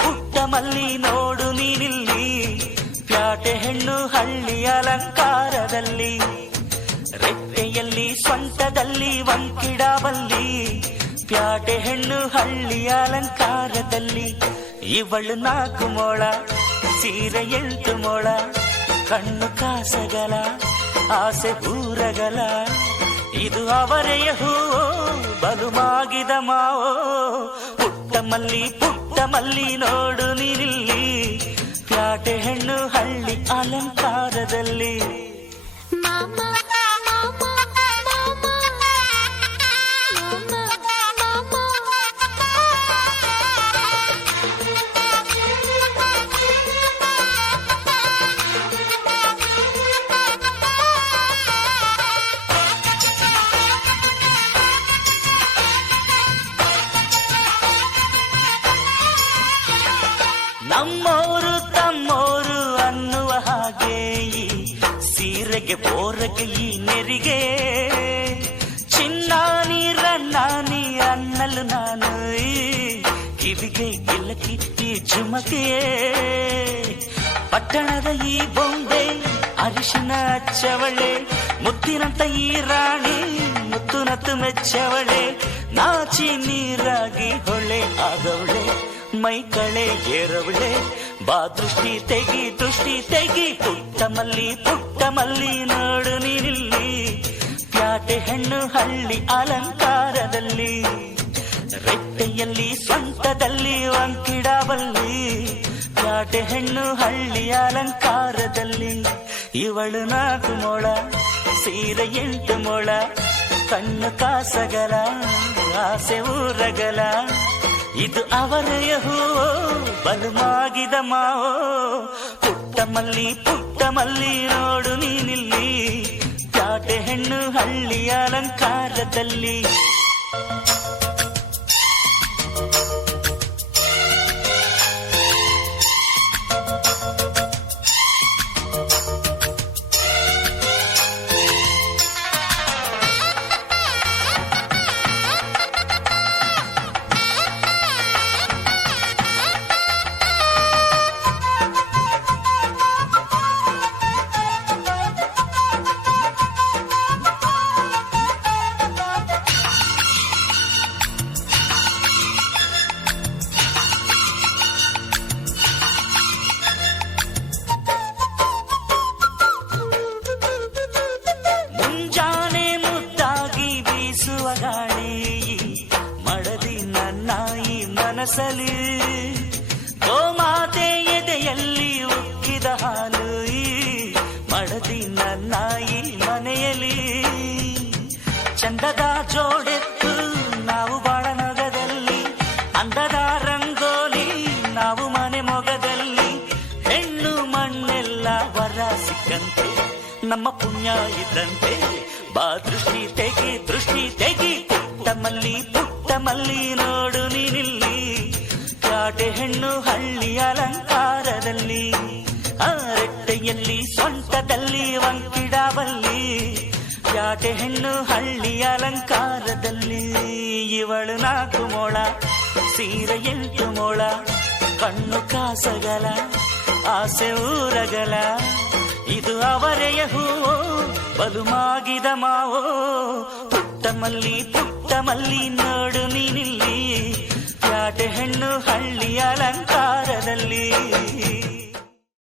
ಪುಟ್ಟ ಮಲ್ಲಿ ನೋಡು ನೀನಿಲ್ಲಿ, ಪ್ಯಾಟೆ ಹೆಣ್ಣು ಹಳ್ಳಿ ಅಲಂಕಾರದಲ್ಲಿ, ರೆಟ್ಟೆಯಲ್ಲಿ ಸ್ವಂಟದಲ್ಲಿ ವಂಕಿಡಬಲ್ಲಿ, ಪ್ಯಾಟೆ ಹೆಣ್ಣು ಹಳ್ಳಿ ಅಲಂಕಾರದಲ್ಲಿ. ಇವಳು 4 ಮೊಳ ಸೀರೆ 8 ಮೊಳ, ಕಣ್ಣು ಕಾಸಗಲ ಆಸೆ ಊರಗಲ, ಇದು ಅವರೆಯ ಹೂವೋ ಬಲುಮಾಗಿದ ಮಾವೋ. ಪುಟ್ಟ ಮಲ್ಲಿ ನೋಡು ನೀನಿಲ್ಲಿ, ಪ್ಯಾಟೆ ಹೆಣ್ಣು ಹಳ್ಳಿ ಅಲಂಕಾರದಲ್ಲಿ. ನಮ್ಮೋರು ತಮ್ಮೋರು ಅನ್ನುವ ಹಾಗೆ ಈ ಸೀರೆಗೆ ಬೋರಗೆ ಈ ನೆರಿಗೆ, ಚಿನ್ನಾನಿ ರನ್ನಾನಿ ಅನ್ನಲು ನಾನು ಈ ಕಿವಿಗೆ ಗಿಲ್ಲಕಿತ್ತಿ ಜುಮಕೆಯೇ. ಪಟ್ಟಣದ ಈ ಬೊಂಬೆ ಅರಿಶಿನ ಹಚ್ಚವಳೆ, ಮುತ್ತಿನಂತ ಈ ರಾಣಿ ಮುತ್ತುನತ್ತು ಮೆಚ್ಚವಳೆ, ನಾಚಿ ನೀರಾಗಿ ಹೊಳೆ ಆದವಳೆ, ಮೈ ಕಳೆ ಏರವಳೆ, ಬಾ ದೃಷ್ಟಿ ತೆಗಿ. ಪುಟ್ಟ ಮಲ್ಲಿ ನೋಡು ನೀನಿಲ್ಲಿ, ಪ್ಯಾಟೆ ಹೆಣ್ಣು ಹಳ್ಳಿ ಅಲಂಕಾರದಲ್ಲಿ, ರೆಟ್ಟೆಯಲ್ಲಿ ಸ್ವಂಟದಲ್ಲಿ ವಂಕಿಡಬಲ್ಲಿ, ಪ್ಯಾಟೆ ಹೆಣ್ಣು ಹಳ್ಳಿ ಅಲಂಕಾರದಲ್ಲಿ. ಇವಳು 4 ಮೊಳ ಸೀರೆ 8 ಮೊಳ, ಕಣ್ಣು ಕಾಸಗಲ ಆಸೆ ಊರಗಲ, ಇದು ಅವರೆಯ ಹೂವೋ ಬಲುಮಾಗಿದ ಮಾವೋ. ಪುಟ್ಟ ಮಲ್ಲಿ ನೋಡು ನೀನಿಲ್ಲಿ, ಪ್ಯಾಟೆ ಹೆಣ್ಣು ಹಳ್ಳಿ ಅಲಂಕಾರದಲ್ಲಿ. ಗಾಳಿ ಮಡದಿ ನನ್ನ ಈ ಮನಸಲಿ, ಗೋಮಾತೆ ಎದೆಯಲ್ಲಿ ಉಕ್ಕಿದ ಹಾಲು ಈ ಮಡದಿ ನನ್ನ ಈ ಮನೆಯಲ್ಲಿ. ಚಂದದ ಜೋಡೆತ್ತು ನಾವು ಬಾಳ ನಗದಲ್ಲಿ, ಅಂದದ ರಂಗೋಲಿ ನಾವು ಮನೆ ಮೊಗದಲ್ಲಿ, ಹೆಣ್ಣು ಮಣ್ಣೆಲ್ಲ ವರ ಸಿಕ್ಕಂತೆ ನಮ್ಮ ಪುಣ್ಯ ಇದ್ದಂತೆ, ಬಾ ದೃಷ್ಟಿ ತೆಗಿ. ಪುಟ್ಟ ಮಲ್ಲಿ ನೋಡು ನೀನಿಲ್ಲಿ, ಪ್ಯಾಟೆ ಹೆಣ್ಣು ಹಳ್ಳಿ ಅಲಂಕಾರದಲ್ಲಿ, ರೆಟ್ಟೆಯಲ್ಲಿ ಸ್ವಂಟದಲ್ಲಿ ವಂಕಿಡಬಲ್ಲಿ, ಪ್ಯಾಟೆ ಹೆಣ್ಣು ಹಳ್ಳಿ ಅಲಂಕಾರದಲ್ಲಿ. ಇವಳು 4 ಮೊಳ ಸೀರೆ 8 ಮೊಳ, ಕಣ್ಣು ಕಾಸಗಲ ಆಸೆ ಊರಗಲ, ಇದು ಅವರೆಯ ಹೂವೋ ಬಲುಮಾಗಿದ ಮಾವೋ. ಪುಟ್ಟ ಮಲ್ಲಿ